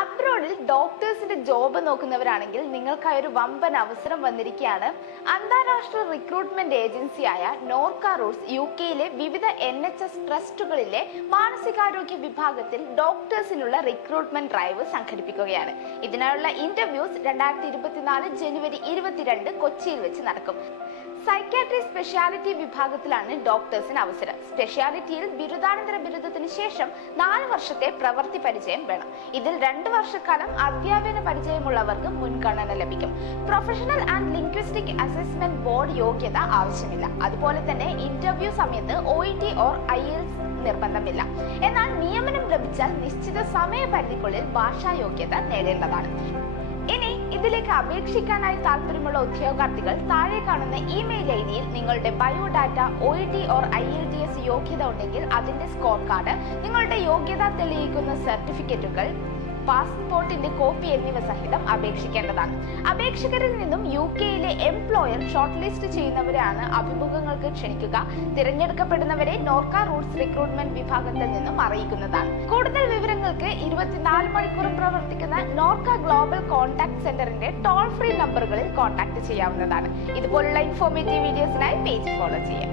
അബ്രോഡിൽ ഡോക്ടേഴ്സിന്റെ job നോക്കുന്നവരാണെങ്കിൽ നിങ്ങൾക്കായി ഒരു വമ്പൻ അവസരം വന്നിരിക്കുകയാണ്. അന്താരാഷ്ട്ര റിക്രൂട്ട്മെന്റ് ഏജൻസിയായ നോർക്ക റൂട്ട്സ് യുകെയിലെ വിവിധ NHS ട്രസ്റ്റുകളിലെ മാനസികാരോഗ്യ വിഭാഗത്തിൽ ഡോക്ടേഴ്സിനുള്ള റിക്രൂട്ട്മെന്റ് ഡ്രൈവ് സംഘടിപ്പിക്കുകയാണ്. ഇതിനായുള്ള ഇന്റർവ്യൂസ് 2024 ജനുവരി 22 കൊച്ചിയിൽ വെച്ച് നടക്കും. സൈക്യാട്രി സ്പെഷ്യാലിറ്റി വിഭാഗത്തിലാണ് ഡോക്ടേഴ്സിന് അവസരം. സ്പെഷ്യാലിറ്റിയിൽ ബിരുദാനന്തര ബിരുദത്തിന് ശേഷം 4 വർഷത്തെ പ്രവൃത്തി പരിചയം വേണം. ഇതിൽ 2 വർഷക്കാലം അധ്യാപന പരിചയമുള്ളവർക്ക് മുൻഗണന ലഭിക്കും. Professional and linguistic assessment board യോഗ്യത ആവശ്യമില്ല. അതുപോലെ തന്നെ ഇന്റർവ്യൂ സമയത്ത് OET ഓർ IELTS നിർബന്ധമില്ല. എന്നാൽ നിയമനം ലഭിച്ചാൽ നിശ്ചിത സമയപരിധിക്കുള്ളിൽ ഭാഷാ യോഗ്യത നേടേണ്ടതാണ്. ഇനി ഇതിലേക്ക് അപേക്ഷിക്കാനായി താല്പര്യമുള്ള ഉദ്യോഗാർത്ഥികൾ താഴെ കാണുന്ന ഇമെയിൽ ഐഡിയിൽ നിങ്ങളുടെ ബയോഡാറ്റ, OET ഓർ IELTS യോഗ്യത ഉണ്ടെങ്കിൽ അതിന്റെ സ്കോർ കാർഡ്, നിങ്ങളുടെ യോഗ്യത തെളിയിക്കുന്ന സർട്ടിഫിക്കറ്റുകൾ, പാസ്പോർട്ടിന്റെ കോപ്പി എന്നിവ സഹിതം അപേക്ഷിക്കേണ്ടതാണ്. അപേക്ഷകരിൽ നിന്നും UKയിലെ എംപ്ലോയർ ഷോർട്ട് ലിസ്റ്റ് ചെയ്യുന്നവരെയാണ് അഭിമുഖങ്ങൾക്ക് ക്ഷണിക്കുക. തിരഞ്ഞെടുക്കപ്പെടുന്നവരെ നോർക്ക റൂട്ട്സ് റിക്രൂട്ട്മെന്റ് വിഭാഗത്തിൽ നിന്നും അറിയിക്കുന്നതാണ്. കൂടുതൽ വിവരങ്ങൾക്ക് 24 മണിക്കൂറും പ്രവർത്തിക്കുന്ന നോർക്ക ഗ്ലോബൽ കോൺടാക്ട് സെന്ററിന്റെ ടോൾ ഫ്രീ നമ്പറുകളിൽ കോൺടാക്ട് ചെയ്യാവുന്നതാണ്. ഇതുപോലുള്ള ഇൻഫോർമേറ്റീവ് വീഡിയോസിനായി പേജ് ഫോളോ ചെയ്യാം.